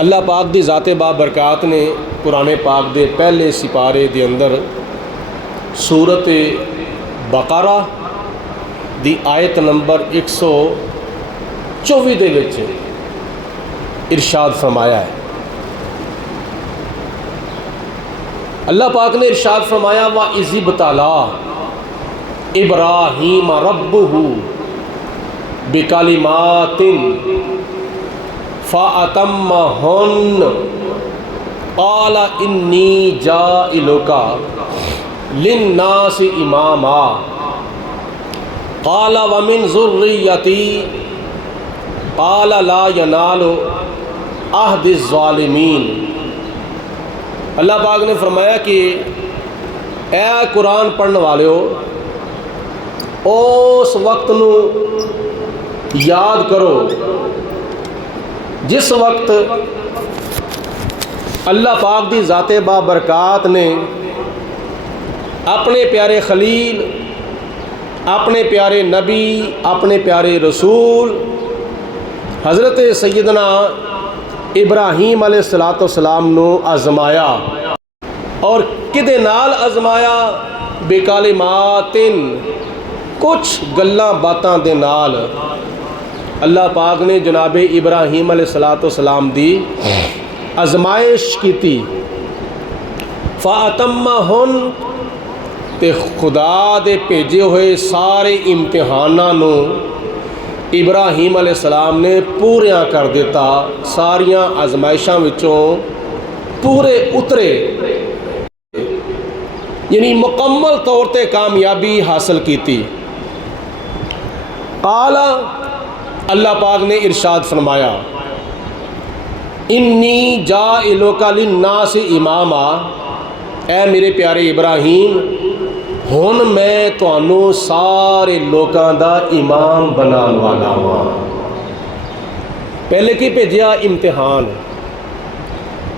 اللہ پاک دی ذات بابرکات نے قرآن پاک دے پہلے سپارے دے اندر سورت بقرہ دی آیت نمبر 124 دے وچ ارشاد فرمایا ہے۔ اللہ پاک نے ارشاد فرمایا وَإِذِ ابْتَلَىٰ إِبْرَاهِيمَ رَبُّهُ بِكَلِمَاتٍ فَأَتَمَّهُنَّ قَالَ إِنِّي جَاعِلُكَ لِلنَّاسِ إِمَامًا قَالَ وَمِنْ ذُرِّيَّتِي قَالَ لَا يَنَالُ عَهْدِ الظَّالِمِينَ۔ اللہ پاک نے فرمایا کہ اے قرآن پڑھنے والے ہو، اس وقت نو یاد کرو جس وقت اللہ پاک دی ذات بابرکات نے اپنے پیارے خلیل، اپنے پیارے نبی، اپنے پیارے رسول حضرت سیدنا ابراہیم علیہ السلام نو آزمایا، اور کدے نال آزمایا؟ بکلماتن، کچھ گلاں باتاں دے نال اللہ پاک نے جناب ابراہیم علیہ السلام دی آزمائش کیتی۔ فَأَتَمَّهُنَّ، تے خدا دے بھیجے ہوئے سارے امتحاناں نو ابراہیم علیہ السلام نے پوریاں کر دیتا، ساریاں آزمائشاں وچوں پورے اترے، یعنی مکمل طور تے کامیابی حاصل کیتی۔ قال، اللہ پاک نے ارشاد فرمایا انی جاعلک للناس اماما، اے میرے پیارے ابراہیم ہن میں تانوں سارے لوکاں دا امام بنان والا ہاں۔ پہلے کی بھیجیا؟ امتحان،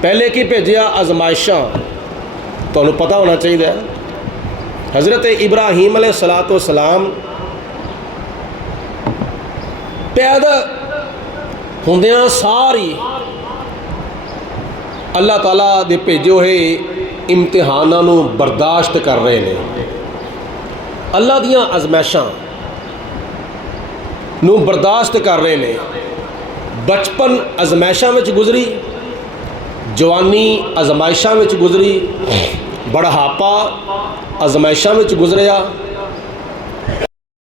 پہلے کی بھیجیا؟ آزمائشاں۔ تانوں پتہ ہونا چاہیے حضرت ابراہیم علیہ السلام پیدا ہوندیاں ساری اللہ تعالیٰ دے بھیجے ہوئے امتحاناں نو برداشت کر رہے ہیں، اللہ دیاں آزمائشاں نو برداشت کر رہے ہیں۔ بچپن آزمائشاں وچ گزری، جوانی آزمائشاں وچ گزری، بڑھاپا آزمائشاں وچ گزریا۔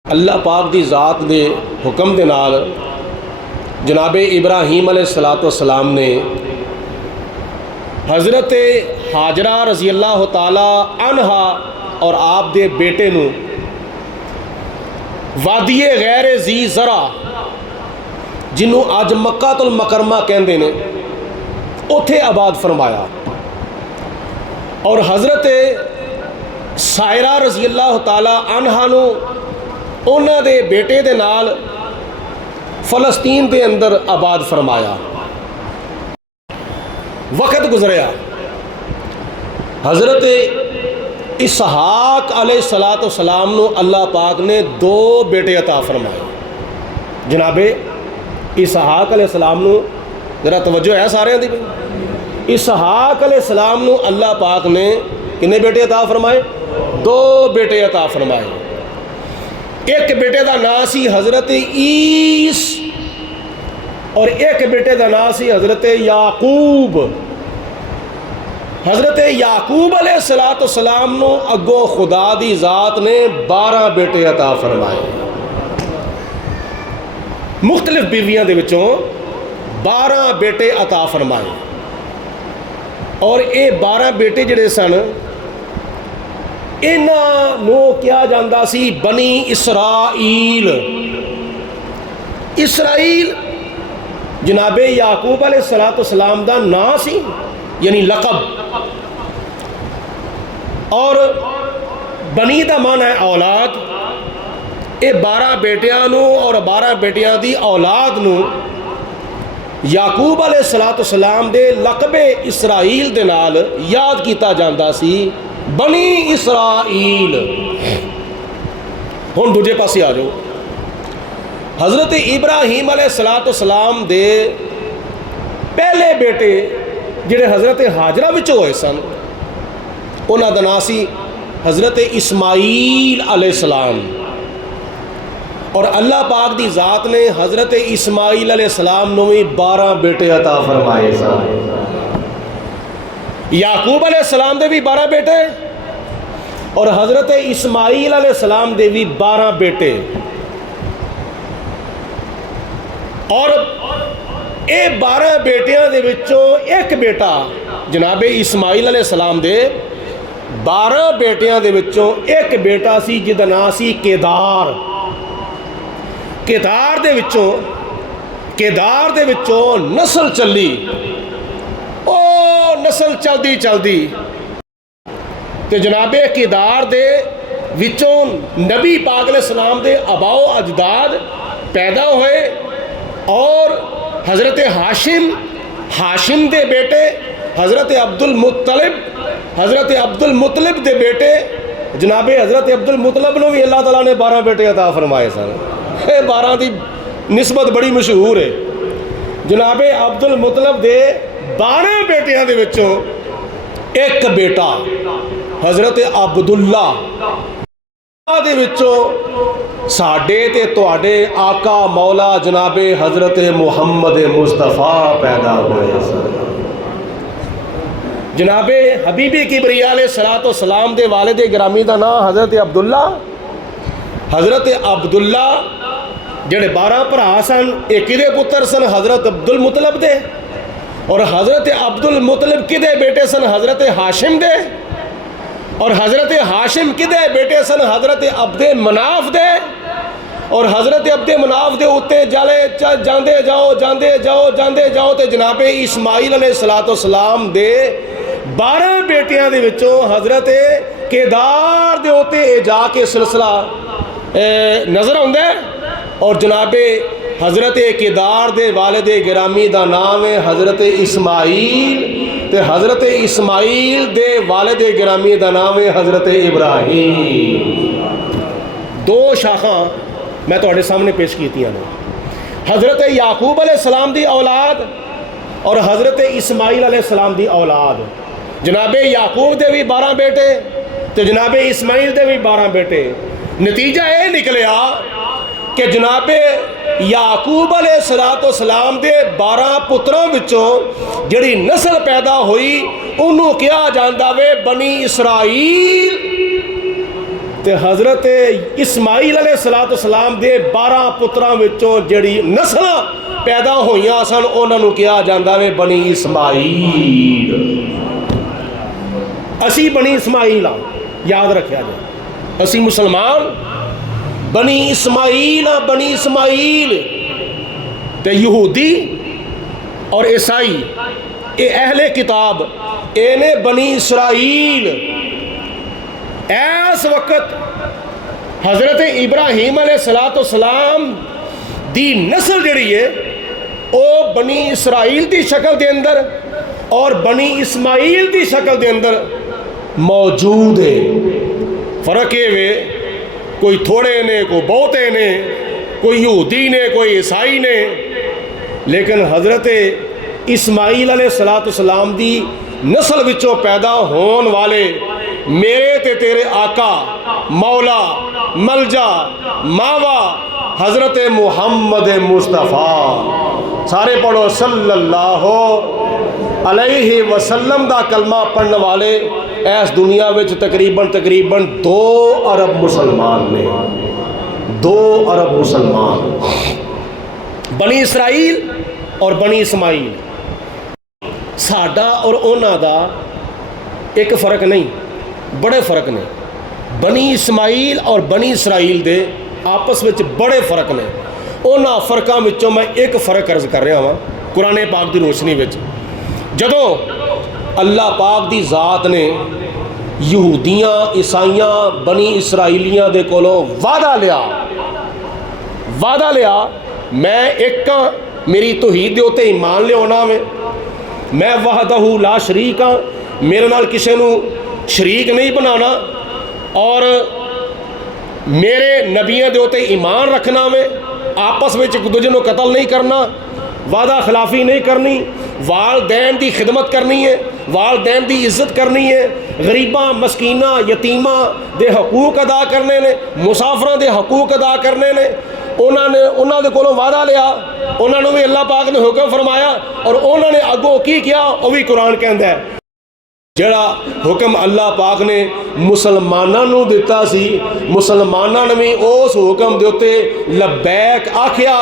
اللہ پاک دی ذات دے حکم دے نال جناب ابراہیم علیہ السلام نے حضرت حاجرہ رضی اللہ تعالی عنہا اور آپ دے بیٹے نو وادی غیر ذی زرع، جنوں اج مکہ المکرمہ کہندے نے، اوتھے آباد فرمایا، اور حضرت سائرہ رضی اللہ تعالی عنہا نو انہاں دے بیٹے دے نال فلسطین دے اندر آباد فرمایا۔ وقت گزریا، حضرت اسحاق علیہ السلام نو اللہ پاک نے 2 بیٹے عطا فرمائے۔ جناب اسحاق علیہ السلام نو ذرا توجہ ہے سارے دی، اسحاق علیہ السلام نو اللہ پاک نے کنے بیٹے عطا فرمائے؟ 2 بیٹے عطا فرمائے۔ ایک بیٹے دا نام سی حضرت عیس، اور ایک بیٹے دا نام سی حضرت یعقوب۔ حضرت یعقوب علیہ السلام نو اگو خدا دی ذات نے 12 بیٹے عطا فرمائے، مختلف بیویاں دے وچوں 12 بیٹے عطا فرمائے، اور اے 12 بیٹے جڑے سن انہاں نو کیا جاندا سی بنی اسرائیل۔ اسرائیل جناب یعقوب علیہ السلام دا نام سی، یعنی لقب، اور بنی دا معنی ہے اولاد۔ اے 12 بیٹیاں نو اور 12 بیٹیاں دی اولاد نو یعقوب علیہ السلام دے لقب اسرائیل دے نال یاد کیتا جاندا سی، بنی اسرائیل۔ ہن دوجے پاسے آ جاؤ، حضرت ابراہیم علیہ السلام دے پہلے بیٹے جڑے حضرت ہاجرہ وچوں ہوئے سن انہاں دا نام سی حضرت اسماعیل علیہ السلام، اور اللہ پاک دی ذات نے حضرت اسماعیل علیہ السلام نو بھی 12 بیٹے عطا فرمائے سن۔ یعقوب علیہ السلام دے بھی 12 بیٹے اور حضرت اسماعیل علیہ السلام دے بھی 12 بیٹے، اور اے 12 بیٹیاں دے وچوں ایک بیٹا جناب اسماعیل علیہ السلام دے 12 بیٹیاں دے وچوں ایک بیٹا سی جدا نام سی کیدار۔ کیدار دے وچوں نسل چلی، او نسل چلدی چلدی تے جناب کیدار دے وچوں نبی پاک علیہ السلام دے آباء و اجداد پیدا ہوئے، اور حضرت ہاشم دے بیٹے حضرت عبد المطلب دے بیٹے جناب حضرت عبد المطلب نو بھی اللہ تعالیٰ نے 12 بیٹے عطا فرمائے سن۔ 12 دی نسبت بڑی مشہور ہے۔ جناب عبد المطلب دے 12 بیٹیاں دے وچوں ایک بیٹا حضرت عبداللہ دے وچوں ساڈے تے تواڈے آقا مولا جناب حضرت محمد مصطفیٰ پیدا ہوئے سن۔ جناب حبیب کبریا علیہ السلام دے والد گرامی دا نام حضرت عبداللہ۔ حضرت عبداللہ جڑے 12 بھرا سن ایک دے پتر سن حضرت عبد المطلب دے، اور حضرت عبد المطلب کدے بیٹے سن حضرت ہاشم دے، اور حضرت ہاشم کدے بیٹے سن حضرت عبد مناف دے، اور حضرت عبد مناف دے اتے جاندے جاؤ تے جناب اسماعیل علیہ السلام دے 12 بیٹیاں دے وچوں حضرت کیدار دے اتے جا کے سلسلہ نظر آਉਂدا ہے، اور جناب حضرت کیدار دے والد گرامی دا نام ہے حضرت اسماعیل، تے حضرت اسماعیل دے والد گرامی دا نام ہے حضرت ابراہیم۔ 2 شاخاں میں تواڈے سامنے پیش کیتیاں نے، حضرت یعقوب علیہ السلام دی اولاد اور حضرت اسماعیل علیہ السلام دی اولاد۔ جناب یعقوب دے بھی 12 بیٹے تے جناب اسماعیل دے بھی 12 بیٹے۔ نتیجہ یہ نکلیا کہ جناب یعقوب علیہ السلام دے 12 پتروں وچوں جڑی نسل پیدا ہوئی انہوں کیا جاندا وے بنی اسرائیل، تے حضرت اسماعیل علیہ السلام دے 12 پتراں وچوں جڑی نسل پیدا ہوئیاں سن انہوں کیا جاندا وے بنی اسماعیل۔ اسی بنی اسماعیل ہاں، یاد رکھیا جائے، اسی مسلمان بنی اسماعیل ہاں۔ بنی اسماعیل تے یہودی اور عیسائی اے اہل کتاب اے نے بنی اسرائیل۔ اس وقت حضرت ابراہیم علیہ السلام دی نسل جڑی ہے او بنی اسرائیل دی شکل دے اندر اور بنی اسماعیل دی شکل دے اندر موجود ہے۔ فرق یہ وے کوئی تھوڑے نے کوئی بہتے نے، کوئی یہودی نے کوئی عیسائی نے، لیکن حضرت اسماعیل علیہ السلام دی نسل وچوں پیدا ہون والے میرے تے تیرے آقا مولا ملجا ماوا حضرت محمد مصطفیٰ، سارے پڑھو صلی اللہ علیہ وسلم دا کلمہ پڑھنے والے اس دنیا وچ تقریباً 2 ارب مسلمان نے۔ 2 ارب مسلمان، بنی اسرائیل اور بنی اسماعیل۔ ساڈا اور انہاں دا ایک فرق نہیں، بڑے فرق نے۔ بنی اسماعیل اور بنی اسرائیل دے آپس وچ بڑے فرق نے۔ انہاں فرقاں وچوں میں ایک فرق عرض کر رہا ہاں قرآن پاک دی روشنی وچ۔ جدوں اللہ پاک دی ذات نے یہودیاں عیسائیاں بنی اسرائیلیاں دے کولوں وعدہ لیا میں ایک میری توحید دے اوتے ایمان لیاونا میں وحدہ لا شریک ہاں، میرے نال کسے نو شریک نہیں بنانا، اور میرے نبیاں دے اوتے ایمان رکھنا میں، آپس میں ایک دوجے نو قتل نہیں کرنا، وعدہ خلافی نہیں کرنی، والدین دی خدمت کرنی ہے، والدین دی عزت کرنی ہے، غریباں مسکیناں یتیماں دے حقوق ادا کرنے نے، مسافراں دے حقوق ادا کرنے نے۔ انہوں نے کولوں وعدہ لیا، انہوں نے بھی اللہ پاک نے حکم فرمایا، اور انہوں نے اگوں کی کیا وہ بھی قرآن کہندا ہے۔ جڑا حکم اللہ پاک نے مسلمانوں نو دیتا سی، مسلمانوں نے بھی اس حکم دے اوتے لبیک آکھیا،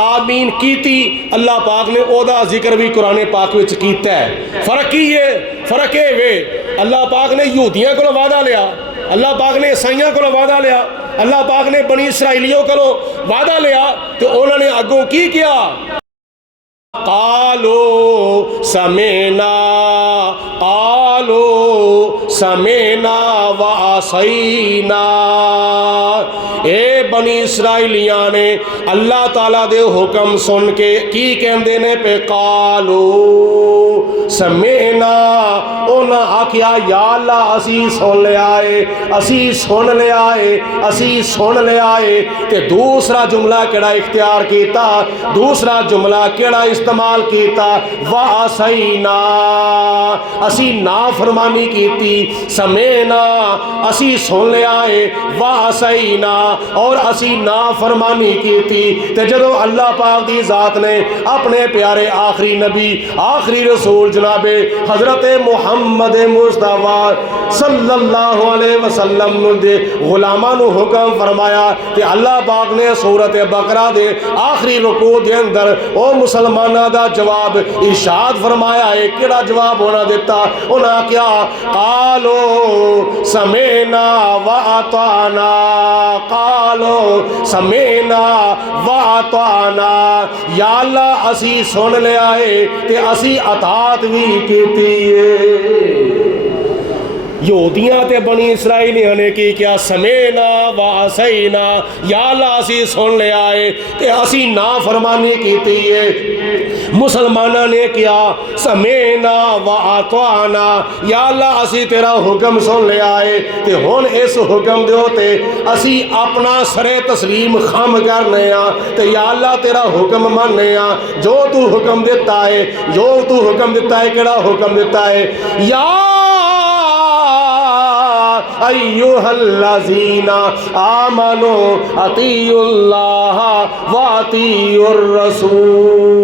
آمین کیتی، اللہ پاک نے او دا ذکر بھی قرآن پاک وچ کیتا ہے۔ فرق کی ہے؟ فرق ہے وے اللہ پاک نے یہودیاں کو وعدہ لیا، اللہ پاک نے عیسائیاں کو وعدہ لیا، اللہ پاک نے بنی اسرائیلیوں کو وعدہ لیا، تو انہوں نے اگوں کی کیا؟ قالوا سمعنا، قالوا سمعنا وعصینا۔ اے بنی اسرائیلیاں نے اللہ تعالیٰ دے حکم سن کے کی کہندے نے پہ قالوا سمعنا، انہاں آکھیا یا اللہ اسی سن لے آئے، اسی سن لے آئے، اسی سن لے آئے۔ تے دوسرا جملہ کیڑا اختیار کیتا، دوسرا جملہ کیڑا استعمال کیتا، وَعَصَيْنَا، اسی نافرمانی کیتی، سمعنا اسی سن لے آئے، وَعَصَيْنَا اور اسی نافرمانی کیتی۔ تے جدو اللہ پاک دی ذات نے اپنے پیارے آخری نبی آخری رسول جناب حضرت محمد مصطفیٰ صلی اللہ علیہ وسلم دے غلاماں نو حکم فرمایا، تے اللہ پاک نے سورۃ بقرہ دے آخری رکوع دے اندر او مسلمانہ دا جواب ارشاد فرمایا ہے۔ کیڑا جواب ہونا دیتا؟ انہاں کیا؟ قالو سمعنا وَأَطَعْنَا، قالو سمعنا وَأَطَعْنَا، یا اللہ اسی سن لے آئے تے اسی اطاعت بھی کیتی ہے۔ یہودیاں تے بنی اسرائیلیاں نے کی کیا؟ سمعنا وعصینا، یا اللہ اسی سن لے آئے تے اسی نافرمانی کیتی ہے۔ مسلمانہ نے کیا؟ سمعنا واطعنا، یا اللہ اسی تیرا حکم سن لے آئے تے ہن اس حکم دے تے اسی اپنا سر تسلیم خم کرنے ہاں تے یا اللہ تیرا حکم مننے ہاں۔ جو تو حکم دیتا ہے، جو تو حکم دیتا ہے، کیڑا حکم دیتا ہے؟ یا ایھا الذین آمنوا اطیعوا اللہ واطیعوا الرسول۔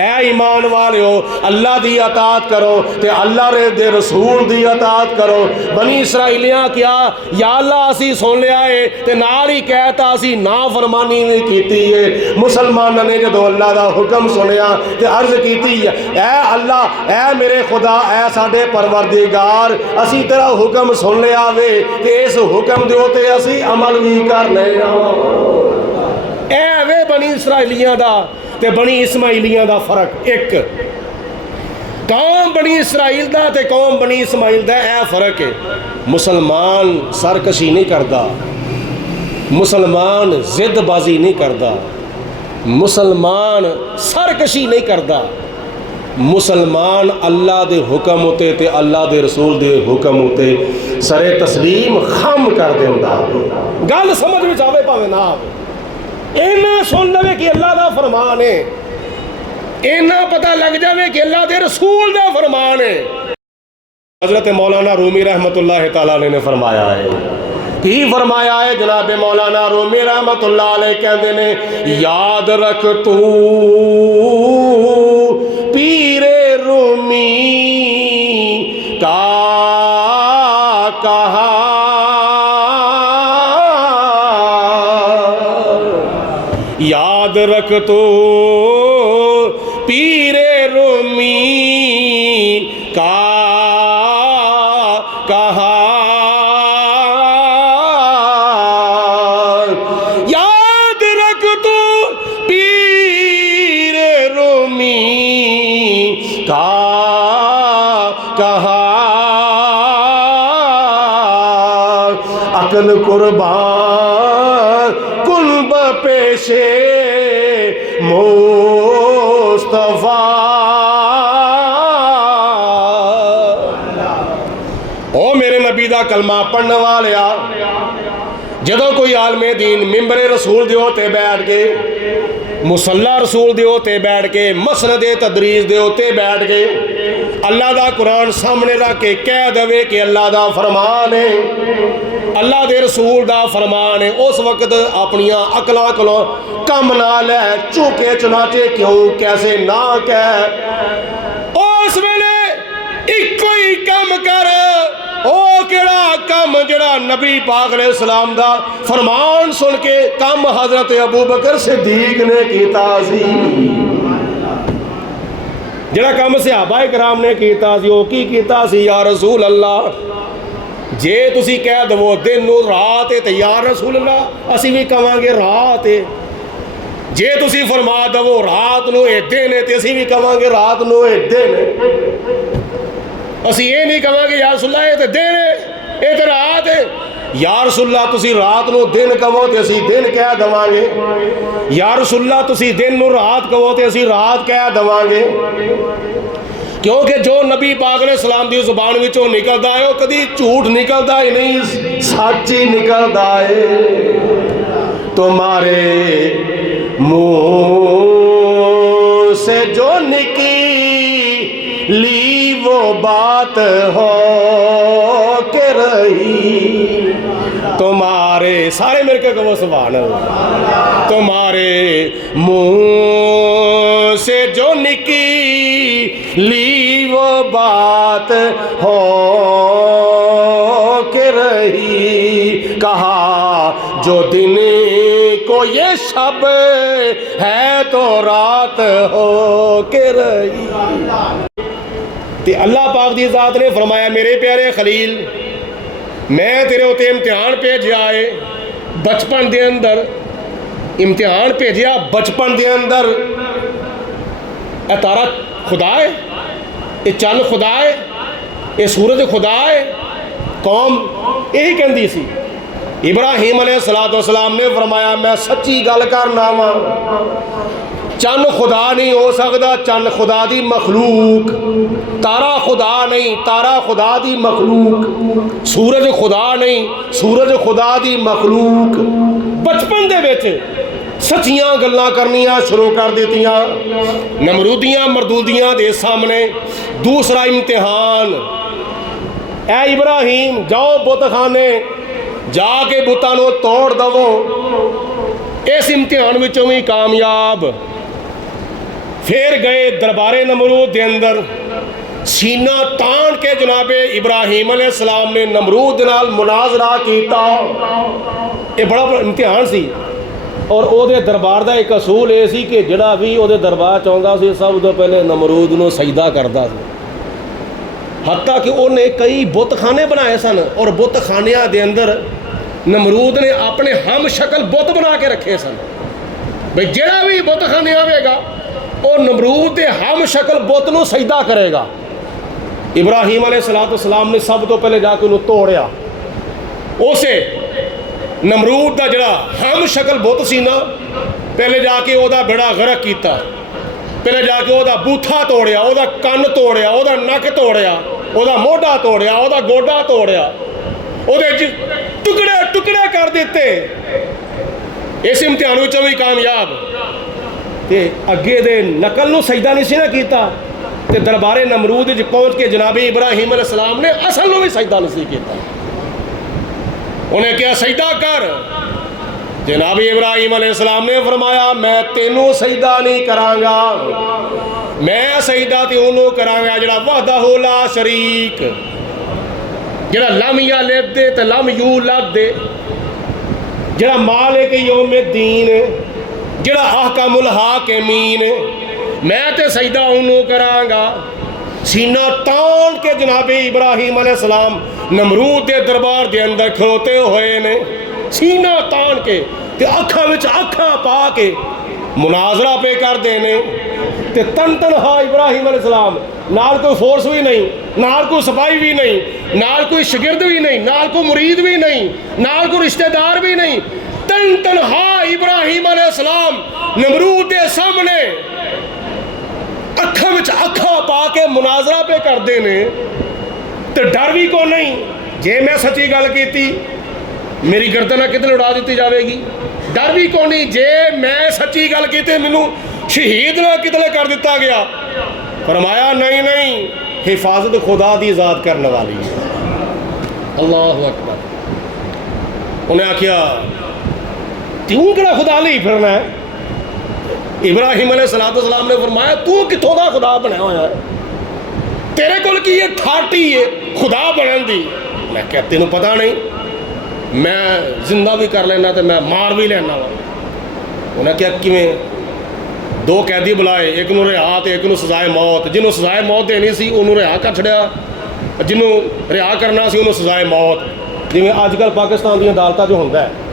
اے ایمان والو، اللہ دی اطاعت کرو تے اللہ دے رسول دی اطاعت کرو۔ بنی اسرائیلیاں کیا؟ یا اللہ اسی سن لے آئے تے نال ہی کہتا اسی نافرمانی نہیں کیتی ہے۔ مسلمانوں نے جدو اللہ دا حکم سنیا تے عرض کیتی اے اللہ، اے میرے خدا، اے ساڈے پروردگار، اسی تیرا حکم سن لے آوے تے اس حکم دے تے اسی عمل بھی کر لے آواں۔ اے وے بنی اسرائیلیاں دا تے بنی اسماعیلیاں دا فرق۔ ایک قوم بنی اسرائیل دا تے قوم بنی اسماعیل دا اے فرق ہے۔ مسلمان سرکشی نہیں کردا، مسلمان زد بازی نہیں کردا، مسلمان سرکشی نہیں کردا، مسلمان اللہ دے حکم ہوتے تے اللہ دے رسول دے حکم ہوتے سر تسلیم خم کر دیندا۔ گل سمجھ وچ آوے پاوے نہ آوے، اینا سن لے کہ اللہ دا فرمان ہے، اینا پتہ لگ جاوے کہ اللہ دے رسول دا فرمان ہے۔ حضرت مولانا رومی رحمت اللہ تعالیٰ نے فرمایا ہے، کی فرمایا ہے جناب مولانا رومی رحمت اللہ علیہ کہندے نے، یاد رکھ تو پیر رومی کا کہا، یاد رکھ تو پیر رومی کا کہا، یاد رکھ تو پیر رومی کا کہا، عقل قربان کن بپیشے مصطفیٰ۔ او میرے نبی دا کلمہ پڑھنے والیا، جدو کوئی عالم دین ممبر رسول دے ہوتے بیٹھ کے مصلی رسول دے ہوتے بیٹھ کے مسند تدریس دے ہوتے بیٹھ کے اللہ دا قرآن سامنے رکھ کے کہہ دے کہ اللہ دا فرمان ہے، اللہ دے رسول دا فرمان ہے، اس وقت اپنیاں عقلاں کولوں کم نہ لے، چونکہ چنانچہ کیوں کیسے نہ کہہ، اس ویلے ایک کوئی کم کر، او کیڑا کم جڑا نبی پاک علیہ السلام دا فرمان سن کے کم حضرت ابو بکر صدیق نے کیتا سی، جڑا کم صحابہ کرام نے کیتا سی، او کی کیتا سی؟ یا رسول اللہ جے تسی کہہ دو دن نو رات ہے تے یا رسول اللہ اسی بھی کہاں گے رات ہے، جے تسی فرما دو رات نو اے دن ہے تے اسی بھی کہاں گے رات نو اے دن ہے، اسی یہ نہیں کہاں گے یا رسول اللہ اے تے دن ہے اے تے رات ہے، یا رسول اللہ تسی رات نو دن کہو تے اسی دن کہہ دواں گے، یا رسول اللہ تسی دن نو رات کہو تے اسی رات کہہ دواں گے، کیونکہ جو نبی پاک علیہ السلام دی زبان وچوں نکلدا ہے وہ کدی جھوٹ نکلدا ہی نہیں، سچ ہی نکلدا ہے، تمہارے منہ سے جو نکلی وہ بات ہو کے رہی، تمہارے سارے مل کے کہو سبحان اللہ، تمہارے منہ سے جو نکلی وہ بات ہو کے رہی، کہا جو دن کو یہ شب ہے تو رات ہو کے رہی، تے اللہ پاک دی ذات نے فرمایا میرے پیارے خلیل میں تیرے ہوتے امتحان بھیجیا ہے بچپن دے اندر، امتحان بھیجیا بچپن دے اندر، اے تارا خدا ہے، اے چند خدا ہے، اے سورج خدا ہے، قوم یہی کہندی سی، ابراہیم علیہ السلام نے فرمایا میں سچی گل کرنا وا، چند خدا نہیں ہو سکتا، چند خدا دی مخلوق، تارا خدا نہیں، تارا خدا دی مخلوق، سورج خدا نہیں، سورج خدا دی مخلوق، بچپن دے وچ سچیاں گلاں کرنیاں شروع کر دیتیاں، نمرودیاں مردودیاں دے سامنے، دوسرا امتحان، اے ابراہیم جاؤ بت خانے جا کے بتاں نو توڑ دو، اس امتحان وچوں بھی کامیاب، پھر گئے دربار نمرود دے اندر، سینہ تان کے جناب ابراہیم علیہ السلام نے نمرود نال مناظرہ کیتا، یہ بڑا امتحان سی، اور او دے دربار دا ایک اصول یہ سی کہ جڑا بھی او دے دربار چاہندا سی سب تو پہلے نمرود نو سجدہ کردا سی، حتیٰ کہ انہیں کئی بت خانے بنائے سن، اور بت خانیاں دے اندر نمرود نے اپنے ہم شکل بت بنا کے رکھے سن، بھئی جڑا بھی بت خانے آوے گا وہ نمرود دے ہم شکل بت نو سجدہ کرے گا، ابراہیم علیہ السلام نے سب تو پہلے جا کے انہوں توڑیا، اسے نمرود دا جڑا ہم شکل بت سی نا پہلے جا کے او دا بڑا غرق کیتا، پہلے جا کے او دا بوتھا توڑیا، او دا کن توڑیا، او دا نک توڑیا، او دا موڈا توڑیا، او دا گوڈا توڑیا، او دے ٹکڑے ٹکڑے کر دیتے، اس امتحان وچوں بھی کامیاب، تے اگے دے نقل نو سجدہ نہیں سی نہ کیتا، تے دربار نمرود وچ پہنچ کے جناب ابراہیم علیہ السلام نے اصل نو بھی سجدہ نہیں سی کیتا، انہیں کیا سجدہ کر، جناب ابراہیم علیہ السلام نے فرمایا میں تینوں سجدہ نہیں کرانگا، میں سجدہ تے انہوں کرانگا جڑا وحدہ لا شریک، جڑا لم یلد دے تے لم یولد دے، جڑا مالک یوم الدین، جڑا احکم الحاکمین، میں تے سجدہ انہوں کرانگا، سینہ تان کے جناب ابراہیم علیہ السلام نمرود دے دربار دے اندر کھلوتے ہوئے نے، سینہ تان کے تے اکھا وچ اکھا پا کے مناظرہ پہ کر دینے، تے تن تنہا ابراہیم علیہ السلام، نال کوئی فورس بھی نہیں، نال کوئی سپاہی بھی نہیں، نال کوئی شگرد بھی نہیں، نال کوئی مرید بھی نہیں، نال کوئی رشتہ دار بھی نہیں، تن تنہا ابراہیم علیہ السلام نمرود دے سامنے اکھا وچ اکھا پا کے مناظرہ پہ کر دینے، تے ڈر بھی کو نہیں، جے میں سچی گل کیتی میری گردن کتنے اڑا دیتی جاوے گی، ڈر بھی کون نہیں، جے میں سچی گل کی تے مینوں شہید نہ کتنے کر دیتا گیا۔ فرمایا نہیں نہیں، حفاظت خدا دی ذات کرنے والی ہے۔ اللہ اکبر۔ انہیں آخیا تیوں کہڑا خدا نہیں پھرنا ہے؟ ابراہیم علیہ السلام نے فرمایا تو کتوں دا خدا بنیا ہوا ہے؟ تیرے کول کی یہ ٹھاٹی ہے خدا بنن دی؟ میں کہا تینوں پتہ نہیں، میں زندہ بھی کر لینا تے میں مار بھی لینا وا۔ انہیں کیا کیویں؟ دو قیدی بلائے، ایک نو رہا تے ایک نو سزائے موت۔ جنہوں سزائے موت دینی سی انہوں رہا کر چھڑیا، جنہوں رہا کرنا سی انہوں سزائے موت۔ جویں اج کل پاکستان دی عدالتاں جو ہوندا ہے،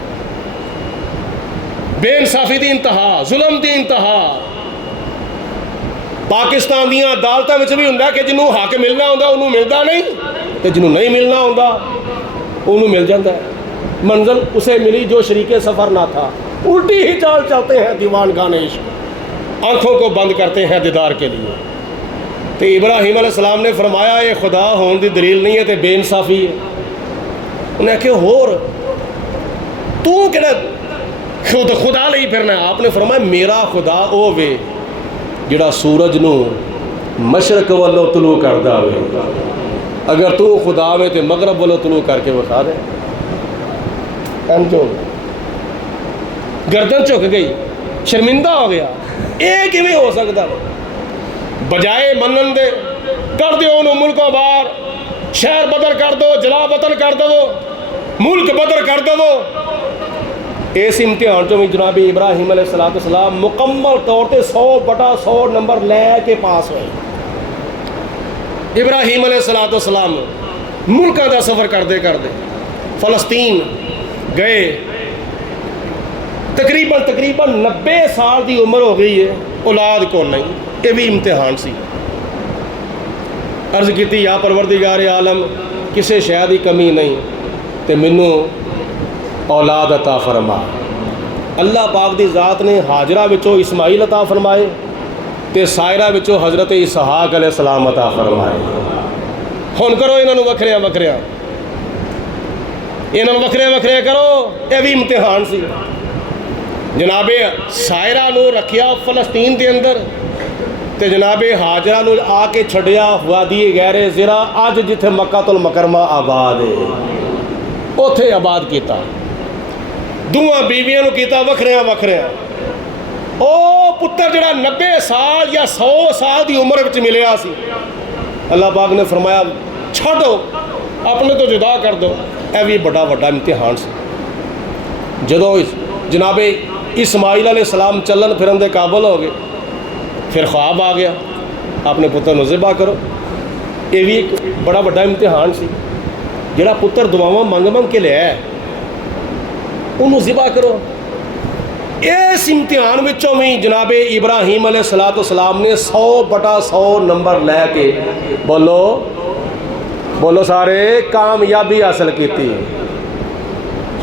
بے انصافی دی انتہا، ظلم دی انتہا۔ پاکستان دیاں عدالتاں وچ بھی ہوندا کہ جنہوں حق ملنا ہوندا انہوں ملدا نہیں، تے جنہوں نہیں ملنا ہوندا انہوں مل جاتا ہے۔ منزل اسے ملی جو شریک سفر نہ تھا، الٹی ہی چال چلتے ہیں دیوان خانے عشق، آنکھوں کو بند کرتے ہیں دیدار کے لیے۔ تو ابراہیم علیہ السلام نے فرمایا یہ خدا ہون دی دلیل نہیں ہے تے بے انصافی ہے۔ انہیں کہ ہور تو کہنا خدا لئی پھرنا ہے؟ آپ نے فرمایا میرا خدا او وے جڑا سورج نو مشرق والوں طلوع کردا ہوئے، اگر تو خدا وے تے مغرب والوں طلوع کر کے وکھا دے۔ گردن جھک گئی، شرمندہ ہو گیا، یہ کیویں ہو سکتا؟ بجائے منن دے کر دیو انہوں ملکوں باہر، شہر بدر کر دو، جلا وطن کر دو، ملک بدر کر دو۔ اس امتحان جو جناب ابراہیم علیہ السلام مکمل طور تے 100/100 نمبر لے کے پاس ہوئے۔ ابراہیم علیہ السلام ملکوں کا سفر کرتے کرتے فلسطین گئے، تقریباً 90 سال دی عمر ہو گئی ہے، اولاد کو نہیں۔ یہ بھی امتحان سی۔ عرض کیتی یا پروردگار عالم کسے شے دی کمی نہیں تے مینوں اولاد عطا فرما۔ اللہ پاک دی ذات نے ہاجرہ وچوں اسماعیل عطا فرمائے تے سائرہ وچوں حضرت اسحاق علیہ السلام عطا فرمائے۔ ہن کرو انہاں نوں وکھریاں وکھریاں، انہاں نوں وکھریاں وکھریاں کرو۔ یہ بھی امتحان سی۔ جناب سائرہ نو رکھیا فلسطین دے اندر تے جناب ہاجرہ نو آ کے چھڈیا وادی غیر زرع، اج جتھے مکہ المکرمہ آباد ہے اوتھے آباد کیتا۔ دوواں بیویاں نو کیتا وکھریاں وکھریاں۔ او پتر جڑا 90 سال یا 100 سال دی عمر وچ ملیا سی، اللہ پاک نے فرمایا چھڈو اپنے تو جدا کر دو۔ اے بھی بڑا امتحان سی۔ جدوں جناب اسماعیل علیہ السلام چلن پھرن دے قابل ہو گئے، پھر خواب آ گیا اپنے پتر نو ذبح کرو۔ یہ بھی ایک بڑا امتحان سی۔ جڑا پتر دعاواں منگ کے لیا ہے انہوں ذبح کرو۔ اس امتحان وچوں بھی جناب ابراہیم علیہ السلام نے 100/100 نمبر لے کے بولو سارے کامیابی حاصل کیتی۔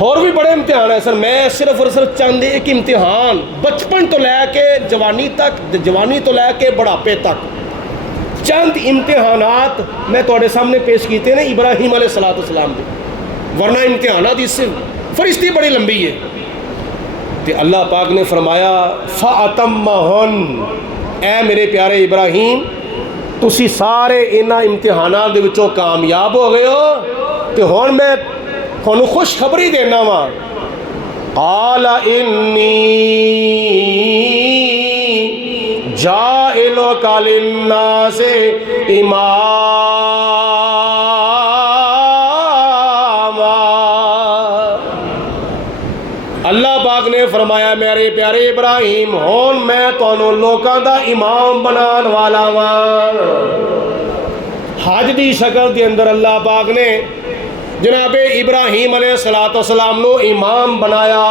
اور بھی بڑے امتحان ہیں سر، میں صرف اور صرف چاہتے ایک امتحان بچپن تو لے کے جوانی تک، جوانی تو لے کے بڑھاپے تک چند امتحانات میں تھوڑے سامنے پیش کیتے ہیں ابراہیم علیہ السلام کے، ورنہ امتحانات اس سے فرشتی بڑی لمبی ہے۔ تو اللہ پاک نے فرمایا فَأَتَمَّهُنَّ، اے میرے پیارے ابراہیم تسی سارے انہاں امتحانات دے وچوں کامیاب ہو گئے ہو، تو ہن میں تھانوں خوشخبری دینا وا۔ قال انی جاعلک للناس اماما۔ اللہ پاک نے فرمایا میرے پیارے ابراہیم ہون میں تانوں لوکاں دا امام بنان والا وا۔ حج دی شکل دے اندر اللہ پاک نے جناب ابراہیم علیہ السلام نو امام بنایا،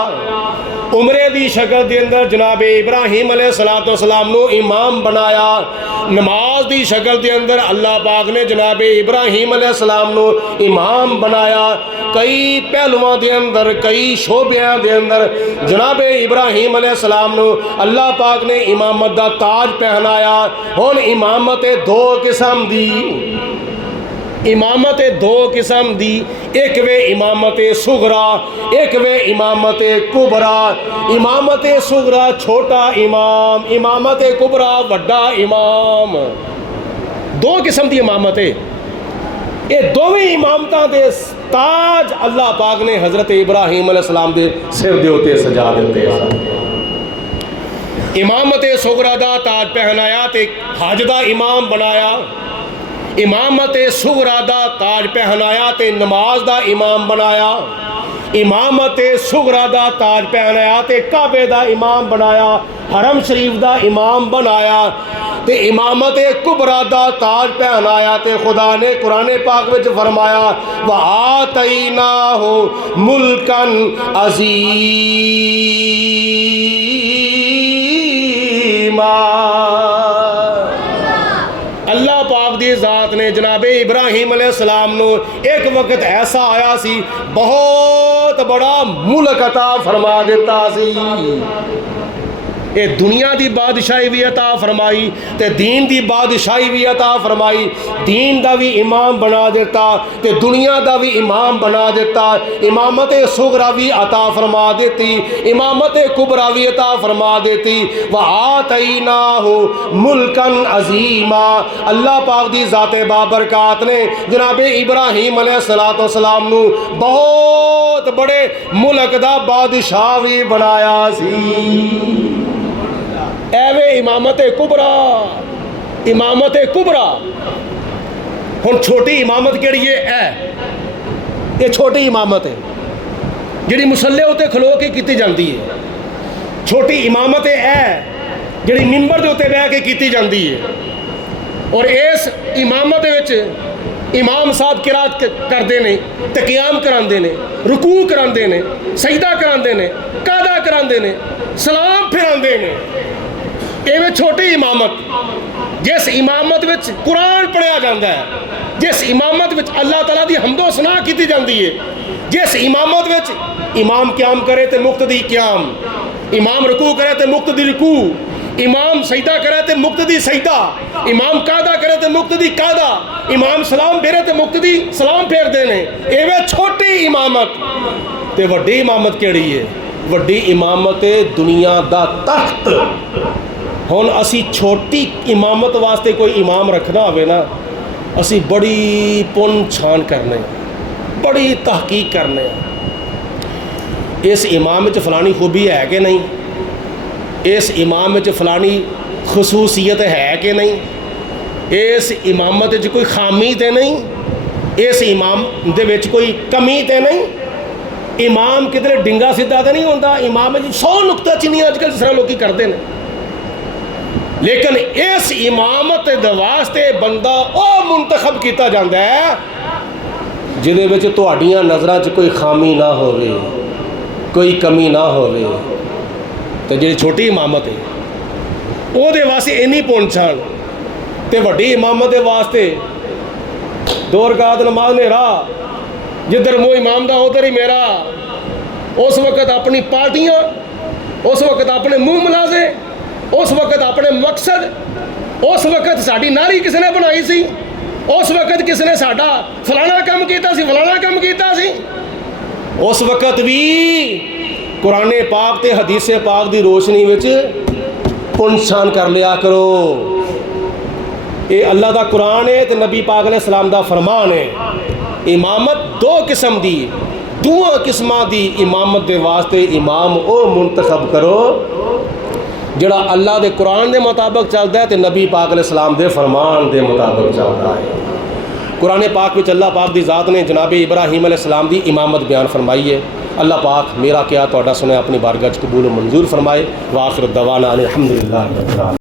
عمرے دی شکل دے اندر جناب ابراہیم علیہ السلام نو امام بنایا، نماز دی شکل دے اندر اللہ پاک نے جناب ابراہیم علیہ السلام نو امام بنایا، کئی پہلووں دے اندر کئی شعبیاں دے اندر جناب ابراہیم علیہ السلام نو اللہ پاک نے امامت دا تاج پہنایا۔ ہن امامت دو قسم دی، امامت دو قسم دی، ایک وے امامت صغرا، ایک وے امامت کبرا۔ امامت صغرا چھوٹا امام، امامت کبرا وڈا امام، دو قسم دی امامت ہے۔ یہ دوویں امامتاں دے تاج اللہ پاک نے حضرت ابراہیم علیہ السلام دے سر دے اوتے سجا دیتے ہیں۔ امامت صغرا دا تاج پہنایا تے حج دا امام بنایا، امامت صغرا دا تاج پہنایا تے نماز دا امام بنایا، امامت صغرا دا تاج پہنایا تے کعبے دا امام بنایا، حرم شریف دا امام بنایا، تے امامت کبرا دا تاج پہنایا تے خدا نے قرآن پاک وچ فرمایا وَآتَيْنَاهُ مُلْكًا اللہ پاک دی ذات نے جناب ابراہیم علیہ السلام نو ایک وقت ایسا آیا سی بہت بڑا ملک عطا فرما دیتا سی۔ اے دنیا دی بادشاہی بھی عطا فرمائی تے دین دی بادشاہی بھی عطا فرمائی، دین دا بھی امام بنا دیتا تے دنیا دا بھی امام بنا دیتا، امامت صغرا بھی عطا فرما دیتی، امامت کبرا بھی عطا فرما دیتی۔ وَآتَيْنَاهُ مُلْكًا عَظِيمًا، اللہ پاک دی ذات بابرکات نے جناب ابراہیم علیہ السلام نو بہت بڑے ملک دا بادشاہ بھی بنایا سی۔ ایوے امامت کبرا، امامت کبرا۔ ہن چھوٹی امامت کیڑی ہے؟ یہ چھوٹی امامت ہے جڑی مسلے ہوتے کھلو کے کیتی جاندی ہے، چھوٹی امامت ہے جڑی منبر دے اوتے بیٹھ کے کیتی جاندی ہے، اور اس امامت وچ امام صاحب قرات کردے نے تے قیام کراندے نے، رکوع کراندے نے، سجدہ کراندے نے، قعدہ کراندے نے، سلام پھراندے نے۔ ایویں چھوٹی امامت، جس امامت وچ قرآن پڑھیا جاندہ ہے، جس امامت وچ اللہ تعالیٰ دی حمد و ثنا کیتی جاندی ہے، جس امامت وچ امام قیام کرے تے مقتدی قیام، امام رکوع کرے تے مقتدی رکوع، امام سجدہ کرے تے مقتدی سجدہ، امام قعدہ کرے تے مقتدی قعدہ، امام سلام پھیرے تے مقتدی سلام پھیر دینے۔ ایویں چھوٹی امامت تے وڈی امامت کیڑی ہے؟ وڈی امامت دنیا دا تخت۔ ہن اسی چھوٹی امامت واسطے کوئی امام رکھنا ہوئے نا، اسی بڑی پن چھان کرنے، بڑی تحقیق کرنے، اس امام وچ فلانی خوبی ہے کہ نہیں، اس امام وچ فلانی خصوصیت ہے کہ نہیں، اس امامت وچ کوئی خامی تے نہیں، اس امام دے وچ کوئی کمی تے نہیں، امام کدھر ڈنگا سیدھا تے نہیں ہوتا، امام وچ 100 نقطہ چینی اج کل جس طرح لوگ کرتے ہیں، لیکن اس امامت دے واسطے بندہ او منتخب کیتا جاندہ ہے جدے وچ تہاڈیاں نظراں چ کوئی خامی نہ ہووے، کوئی کمی نہ ہووے۔ تو جڑی چھوٹی امامت ہے او دے واسطے اینی پہنچان تے وڈی امامت دے واسطے 2 رکعت نماز نے راہ، جدھر منہ امام دا ادھر ہی میرا، اس وقت اپنی پارٹیاں، اس وقت اپنے منہ ملازے، اس وقت اپنے مقصد، اس وقت ساڑی ناری کس نے بنائی سی، اس وقت کس نے ساڑا فلانا کم کیتا سی، فلانا کم کیتا سی، اس وقت بھی قرآن پاک تے حدیث پاک دی روشنی وچ پنچھان کر لیا کرو۔ اے اللہ دا قرآن ہے تے نبی پاک علیہ السلام دا فرمان ہے۔ امامت 2 قسم دی، 2 قسمہ دی امامت دے واسطے امام او منتخب کرو جڑا اللہ دے قرآن دے مطابق چلتا ہے تے نبی پاک علیہ السلام دے فرمان دے مطابق چلتا ہے۔ قرآن پاک وچ اللہ پاک دی ذات نے جناب ابراہیم علیہ السلام دی امامت بیان فرمائی ہے۔ اللہ پاک میرا کیا تہاڈا سنے اپنی بارگاہ وچ قبول و منظور فرمائے۔ وآخر الدعوانا الحمدللہ رب العالمین۔